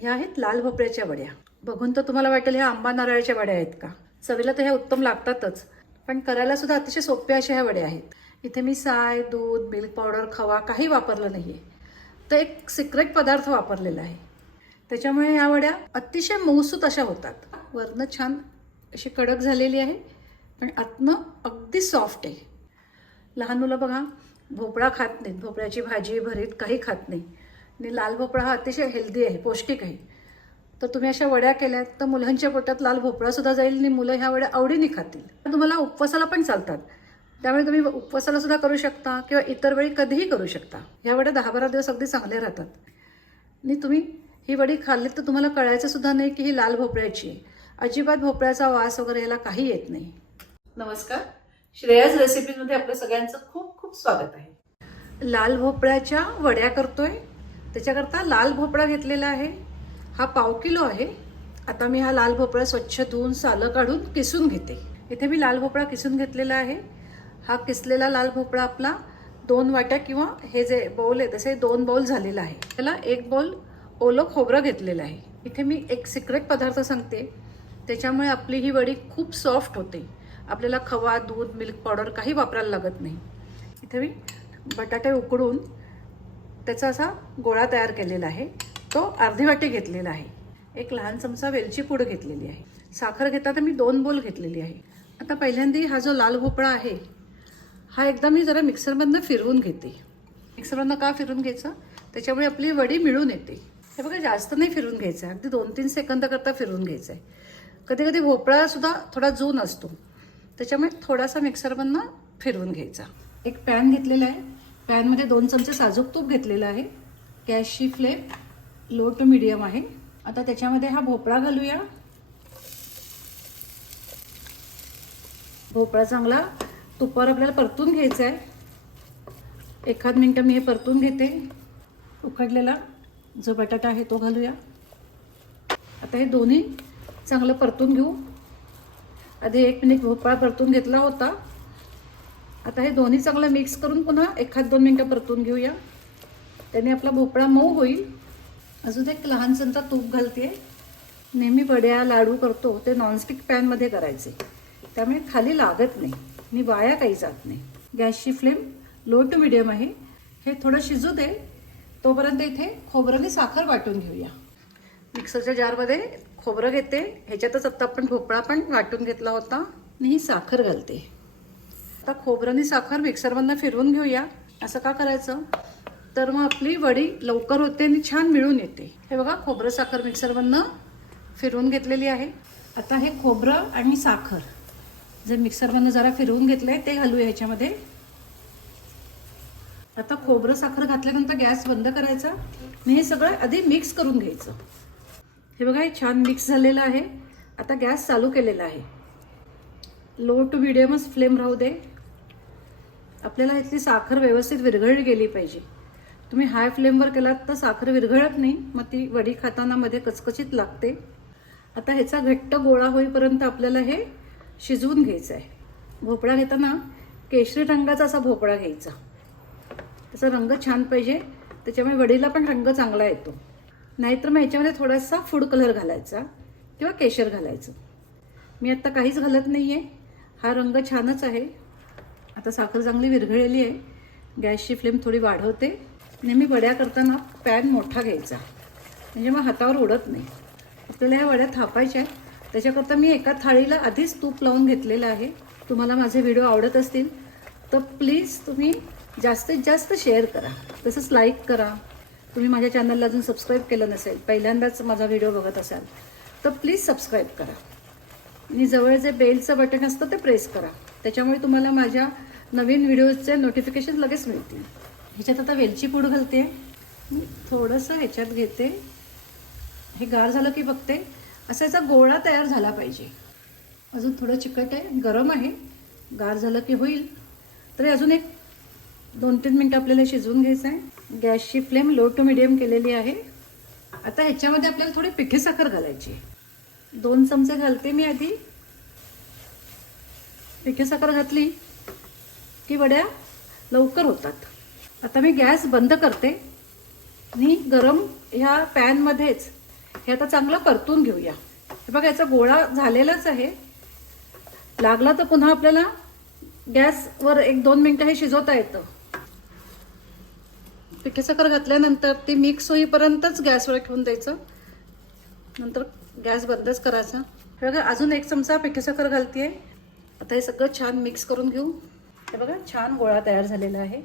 ह्या आहेत लाल भोपळ्याच्या वड्या. बघून तर तुम्हाला वाटेल ह्या आंबा नारळाच्या वड्या आहेत का? चवीला तर ह्या उत्तम लागतातच. पण करायला सुद्धा अतिशय सोप्या अशा ह्या वड्या आहेत. इथे मी साय दूध मिल्क पावडर खवा काही वापरलं नाही आहे तर एक सिक्रेट पदार्थ वापरलेला आहे. त्याच्यामुळे ह्या वड्या अतिशय मऊसूत अशा होतात. वरनं छान अशी कडक झालेली आहे पण आतनं अगदी सॉफ्ट आहे. लहान मुलं बघा भोपळा खात नाहीत. भोपळ्याची भाजी भरीत काही खात नाही. आणि लाल भोपळा हा अतिशय हेल्दी आहे पौष्टिक आहे. तर तुम्ही अशा वड्या केल्यात तर मुलांच्या पोटात लाल भोपळा सुद्धा जाईल आणि मुलं ह्या वड्या आवडीने खातील. तुम्हाला उपवासाला पण चालतात. त्यामुळे तुम्ही उपवासाला सुद्धा करू शकता किंवा इतर वेळी कधीही करू शकता. ह्या वड्या दहा बारा दिवस अगदी चांगल्या राहतात. आणि तुम्ही ही वडी खाल्लीत तर तुम्हाला कळायचं सुद्धा नाही की ही लाल भोपळ्याची आहे. अजिबात भोपळ्याचा वास वगैरे याला काही येत नाही. नमस्कार. श्रेयाज रेसिपीमध्ये आपलं सगळ्यांचं खूप खूप स्वागत आहे. लाल भोपळ्याच्या वड्या करतोय. त्याच्याकरता लाल भोपळा घेतलेला आहे. हा पाव किलो आहे. आता मी हा लाल भोपळा स्वच्छ धुवून सालं काढून किसून घेते. इथे मी लाल भोपळा किसून घेतलेला आहे. हा किसलेला लाल भोपळा आपला दोन वाट्या किंवा हे जे बाउल आहे तसे दोन बाउल झालेला आहे. त्याला एक बाउल ओलं खोबरं घेतलेलं आहे. इथे मी एक सिक्रेट पदार्थ सांगते. त्याच्यामुळे आपली ही वडी खूप सॉफ्ट होते. आपल्याला खवा दूध मिल्क पावडर काही वापरायला लागत नाही. इथे मी बटाटे उकडून त्याचा असा गोळा तयार केलेला आहे. तो अर्धी वाटी घेतलेला आहे. एक लहान चमचा वेलची पूड घेतलेली आहे. साखर घेता तर मी दोन बोल घेतलेली आहे. आता पहिल्यांदा हा जो लाल भोपळा आहे हा एकदा मी जरा मिक्सरमधनं फिरवून घेते. मिक्सरमधनं का फिरवून घ्यायचं? त्याच्यामुळे आपली वडी मिळून येते. हे बघा जास्त नाही फिरवून घ्यायचं. आहे अगदी दोन तीन सेकंदाकरता फिरून फिरवून घ्यायचं आहे कधी कधी भोपळासुद्धा थोडा जून असतो. त्याच्यामुळे थोडासा मिक्सरमधनं फिरवून घ्यायचा. एक पॅन घेतलेला आहे. पॅनमध्ये दोन चमचे साजूक तूप घेतलेलं आहे. गॅसची फ्लेम लो टू मिडियम आहे. आता त्याच्यामध्ये हा भोपळा घालूया. भोपळा चांगला तुपावर आपल्याला परतून घ्यायचा आहे एखाद मिनटं मी हे परतून घेते. उकडलेला जो बटाटा आहे तो घालूया. आता हे दोन्ही चांगलं परतून घेऊ. आधी एक मिनिट भोपळा परतून घेतला होता. आता हे दोन्ही चांगलं मिक्स करून पुन्हा एखाद दोन मिनटं परतून घेऊया. त्याने आपला भोपळा मऊ होईल. अजून एक लहान तूप घालते नेहमी वड्या लाडू करतो. ते नॉनस्टिक पॅनमध्ये करायचे. त्यामुळे खाली लागत नाही. आणि वाया काही जात नाही. गॅसची फ्लेम लो टू मिडियम आहे. हे थोडं शिजू दे. तोपर्यंत इथे खोबरं साखर वाटून घेऊया. मिक्सरच्या जारमध्ये खोबरं घेते. ह्याच्यातच आत्ता आपण भोपळा पण वाटून घेतला होता. आणि ही साखर घालते. आता खोबरं आणि साखर मिक्सरमधनं फिरवून घेऊया. असं का करायचं? तर मग आपली वडी लवकर होते आणि छान मिळून येते. हे बघा खोबरं साखर मिक्सरमधनं फिरवून घेतलेली आहे. आता हे खोबरं आणि साखर जे मिक्सरमधनं जरा फिरवून घेतलं आहे ते घालूया ह्याच्यामध्ये. आता खोबरं साखर घातल्यानंतर गॅस बंद करायचा आणि हे सगळं आधी मिक्स करून घ्यायचं. हे बघा हे छान मिक्स झालेलं आहे. आता गॅस चालू केलेला आहे. लो टू मिडियमच फ्लेम राहू दे. आपल्याला इथली साखर व्यवस्थित विरघळली गेली पाहिजे. तुम्ही हाय फ्लेमवर केलात तर साखर विरघळत नाही मग ती वडी खाताना मध्ये कचकचीत लागते. आता ह्याचा घट्ट गोळा होईपर्यंत आपल्याला हे शिजवून घ्यायचं आहे. भोपळा घेताना केशरी रंगाचा असा भोपळा घ्यायचा. त्याचा रंग छान पाहिजे त्याच्यामुळे वडीला पण रंग चांगला येतो. नाहीतर मग ह्याच्यामध्ये थोडासा फूड कलर घालायचा किंवा केशर घालायचं. मी आत्ता काहीच घालत नाही आहे हा रंग छानच आहे. आता साखर चांगली विरघळलेली आहे. गॅसची फ्लेम थोडी वाढवते. नेहमी वड्या करताना पॅन मोठा घ्यायचा. म्हणजे मग हातावर उडत नाही. आपल्याला ह्या वड्या थापायच्या आहेत. त्याच्याकरता मी एका थाळीला आधीच तूप लावून घेतलेलं आहे. तुम्हाला माझे व्हिडिओ आवडत असतील तर प्लीज तुम्ही जास्तीत जास्त शेअर करा. तसंच लाईक करा. तुम्ही माझ्या चॅनलला अजून सबस्क्राईब केलं नसेल पहिल्यांदाच माझा व्हिडिओ बघत असाल तर प्लीज सबस्क्राईब करा. आणि जवळ जे बेलचं बटन असतं ते प्रेस करा. त्याच्यामुळे तुम्हाला माझ्या नवीन व्हिडिओजचे नोटिफिकेशन लगेच मिळतील. ह्याच्यात आता वेलची पूड घालते. थोडंसं ह्याच्यात घेते. हे गार झालं की बघते. असा याचा गोळा तयार झाला पाहिजे. अजून थोडं चिकट आहे. गरम आहे. गार झालं की होईल. तरी अजून एक दोन तीन मिनटं आपल्याला शिजवून घ्यायचं आहे. गॅसची फ्लेम लो टू मिडियम केलेली आहे. आता ह्याच्यामध्ये आपल्याला थोडी पिठी साखर घालायची दोन चमचे घालते मी आधी. पिठी साखर घातली. की वड्या लवकर होतात. आता मी गॅस बंद करते. आणि गरम ह्या पॅनमध्येच हे आता चांगलं परतून घेऊया. हे बघा याचा गोळा झालेलाच आहे. लागला तर पुन्हा आपल्याला गॅसवर एक दोन मिनटं हे शिजवता येतं. पिठेसाखर घातल्यानंतर ती मिक्स होईपर्यंतच गॅसवर ठेवून द्यायचं. नंतर गॅस बंदच करायचा. हे बघा अजून एक चमचा पिठेसाखर घालते आता हे सगळं छान मिक्स करून घेऊ. हे बघा छान गोळा तयार झालेला आहे.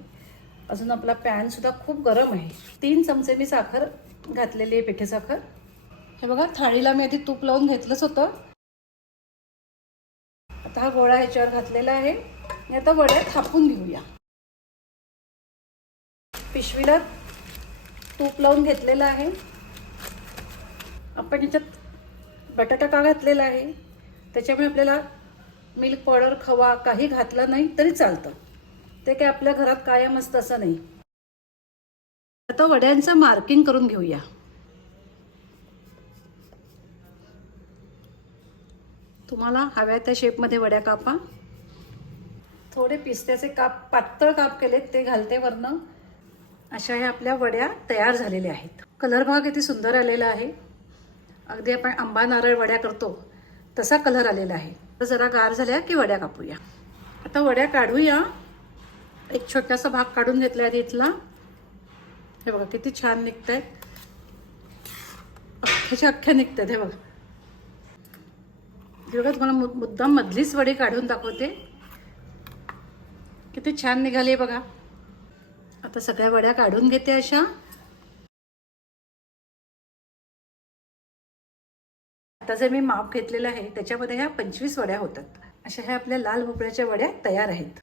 अजून आपला पॅनसुद्धा खूप गरम आहे. तीन चमचे मी साखर घातलेली आहे पिठे साखर. हे बघा थाळीला मी आधी तूप लावून घेतलंच होतं. आता हा गोळा ह्याच्यावर घातलेला आहे. आणि आता वड्या थापून घेऊया. पिशवीला तूप लावून घेतलेलं आहे. आपण ह्याच्यात बटाटा का घातलेला आहे? त्याच्यामुळे आपल्याला मिल्क पावडर खवा काही घातला नाही तरी चालतं. ते काय आपल्या घरात कायम असतं असं नाही. आता वड्यांचं मार्किंग करून घेऊया. तुम्हाला हव्या त्या शेपमध्ये वड्या कापा. थोडे पिस्त्याचे काप पातळ काप केलेत ते घालते वरनं. अशा ह्या आपल्या वड्या तयार झालेल्या आहेत. कलर भाग किती सुंदर आलेला आहे. अगदी आपण आंबा नारळ वड्या करतो तसा कलर आलेला आहे. तर जरा गार झाल्या की वड्या कापूया. आता वड्या काढूया. एक छोटासा भाग काढून घेतला आहे इथला हे बघा किती छान निघत आहेत अख्ख्याच्या अख्ख्या निघत आहेत हे बघा. हे बघा तुम्हाला मुद्दाम मधलीच वडी काढून दाखवते. किती छान निघाली बघा. आता सगळ्या वड्या काढून घेते अशा. आता जे मी माप घेतलेलं आहे त्याच्यामध्ये ह्या पंचवीस वड्या होतात. अशा ह्या आपल्या लाल भोपळ्याच्या वड्या तयार आहेत.